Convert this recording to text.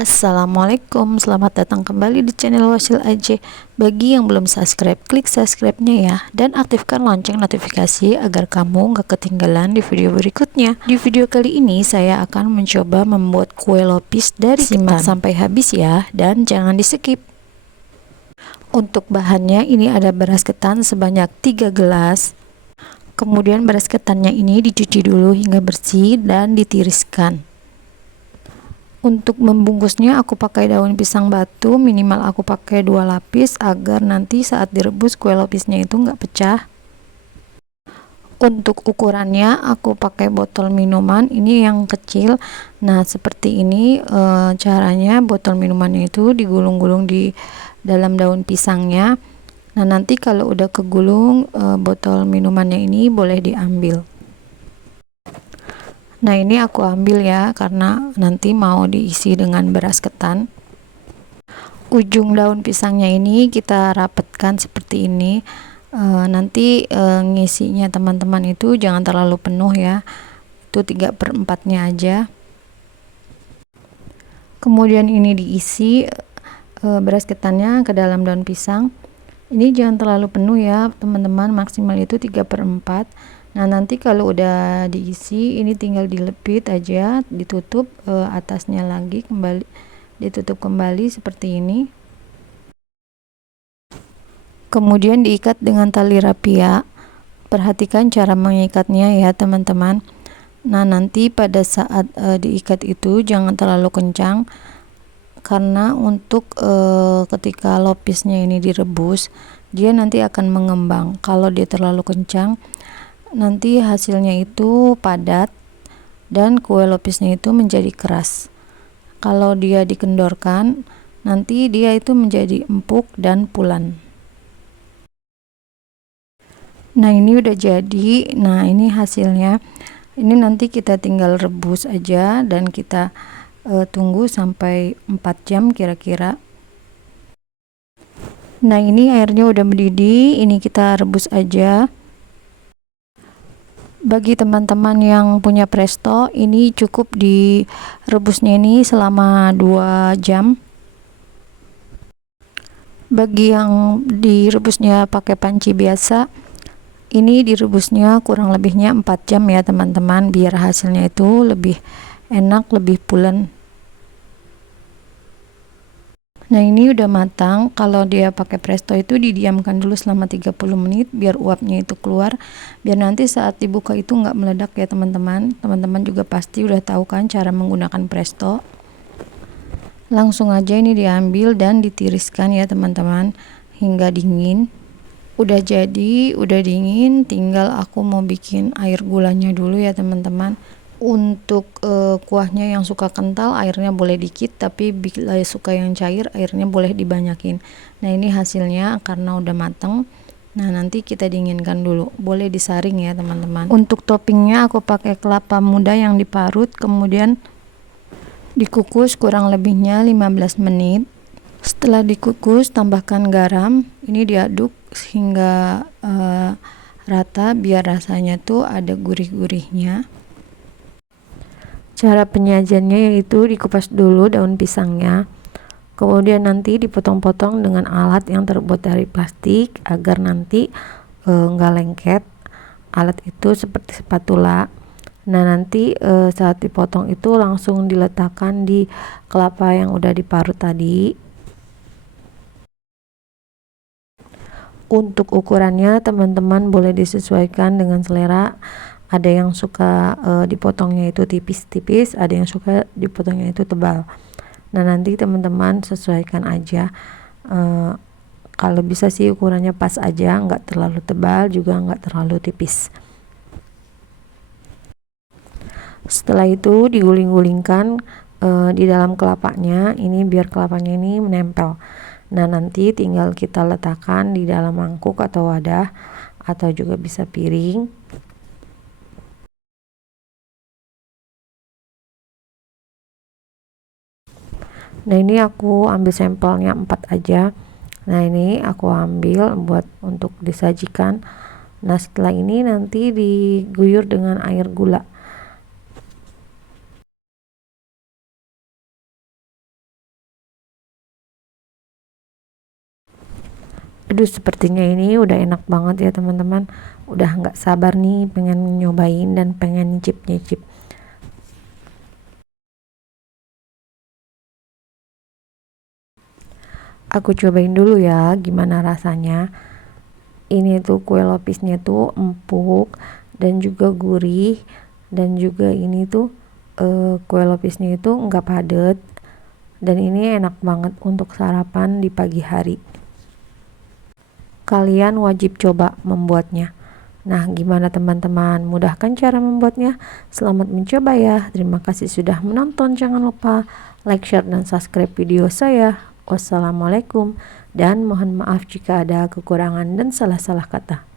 Assalamualaikum, selamat datang kembali di channel Wasil AJ. Bagi yang belum subscribe, klik subscribe-nya ya, dan aktifkan lonceng notifikasi agar kamu gak ketinggalan di video berikutnya. Di video kali ini saya akan mencoba membuat kue lopis dari ketan. Simak sampai habis ya, dan jangan di skip. Untuk bahannya ini ada beras ketan sebanyak 3 gelas. Kemudian beras ketannya ini dicuci dulu hingga bersih dan ditiriskan. Untuk membungkusnya aku pakai daun pisang batu, minimal aku pakai 2 lapis agar nanti saat direbus kue lopisnya itu nggak pecah. Untuk ukurannya aku pakai botol minuman ini yang kecil. Nah seperti ini caranya, botol minumannya itu digulung-gulung di dalam daun pisangnya. Nah nanti kalau udah kegulung botol minumannya ini boleh diambil. Nah ini aku ambil ya, karena nanti mau diisi dengan beras ketan. Ujung daun pisangnya ini kita rapatkan seperti ini. Nanti ngisinya teman-teman itu jangan terlalu penuh ya, itu 3/4-nya aja. Kemudian ini diisi beras ketannya ke dalam daun pisang. Ini jangan terlalu penuh ya teman-teman, maksimal itu 3/4. Nah nanti kalau udah diisi ini tinggal dilepit aja, ditutup atasnya lagi, kembali ditutup kembali seperti ini. Kemudian diikat dengan tali rapia. Perhatikan cara mengikatnya ya teman-teman. Nah nanti pada saat diikat itu jangan terlalu kencang, karena untuk ketika lopisnya ini direbus dia nanti akan mengembang. Kalau dia terlalu kencang nanti hasilnya itu padat dan kue lopisnya itu menjadi keras. Kalau dia dikendorkan nanti dia itu menjadi empuk dan pulan. Nah ini udah jadi. Nah ini hasilnya. Ini nanti kita tinggal rebus aja dan kita tunggu sampai 4 jam kira-kira. Nah ini airnya udah mendidih, ini kita rebus aja. Bagi teman-teman yang punya presto, ini cukup direbusnya ini selama 2 jam. Bagi yang direbusnya pakai panci biasa, ini direbusnya kurang lebihnya 4 jam ya teman-teman, biar hasilnya itu lebih enak, lebih pulen. Nah ini udah matang. Kalau dia pakai presto itu didiamkan dulu selama 30 menit biar uapnya itu keluar, biar nanti saat dibuka itu nggak meledak ya teman-teman. Teman-teman juga pasti udah tahu kan cara menggunakan presto. Langsung aja ini diambil dan ditiriskan ya teman-teman hingga dingin. Udah jadi, udah dingin, tinggal aku mau bikin air gulanya dulu ya teman-teman. Untuk kuahnya yang suka kental airnya boleh dikit, tapi bila suka yang cair airnya boleh dibanyakin. Nah ini hasilnya karena udah mateng. Nah nanti kita dinginkan dulu, boleh disaring ya teman-teman. Untuk toppingnya aku pakai kelapa muda yang diparut, kemudian dikukus kurang lebihnya 15 menit. Setelah dikukus tambahkan garam, ini diaduk hingga rata biar rasanya tuh ada gurih-gurihnya. Cara penyajiannya yaitu dikupas dulu daun pisangnya, kemudian nanti dipotong-potong dengan alat yang terbuat dari plastik agar nanti nggak lengket. Alat itu seperti spatula. Nah nanti saat dipotong itu langsung diletakkan di kelapa yang udah diparut tadi. Untuk ukurannya teman-teman boleh disesuaikan dengan selera. Ada yang suka dipotongnya itu tipis-tipis, ada yang suka dipotongnya itu tebal. Nah nanti teman-teman sesuaikan aja. Kalau bisa sih ukurannya pas aja, nggak terlalu tebal juga nggak terlalu tipis. Setelah itu diguling-gulingkan di dalam kelapanya ini biar kelapanya ini menempel. Nah nanti tinggal kita letakkan di dalam mangkuk atau wadah, atau juga bisa piring. Nah ini aku ambil sampelnya 4 aja. Nah ini aku ambil buat untuk disajikan. Nah setelah ini nanti diguyur dengan air gula. Aduh, sepertinya ini udah enak banget ya teman-teman. Udah nggak sabar nih pengen nyobain dan pengen nyicip-nyicip. Aku cobain dulu ya gimana rasanya. Ini tuh kue lopisnya tuh empuk dan juga gurih, dan juga ini tuh kue lopisnya itu nggak padat, dan ini enak banget untuk sarapan di pagi hari. Kalian wajib coba membuatnya. Nah, gimana teman-teman? Mudah kan cara membuatnya? Selamat mencoba ya. Terima kasih sudah menonton. Jangan lupa like, share, dan subscribe video saya. Wassalamualaikum, dan mohon maaf jika ada kekurangan dan salah-salah kata.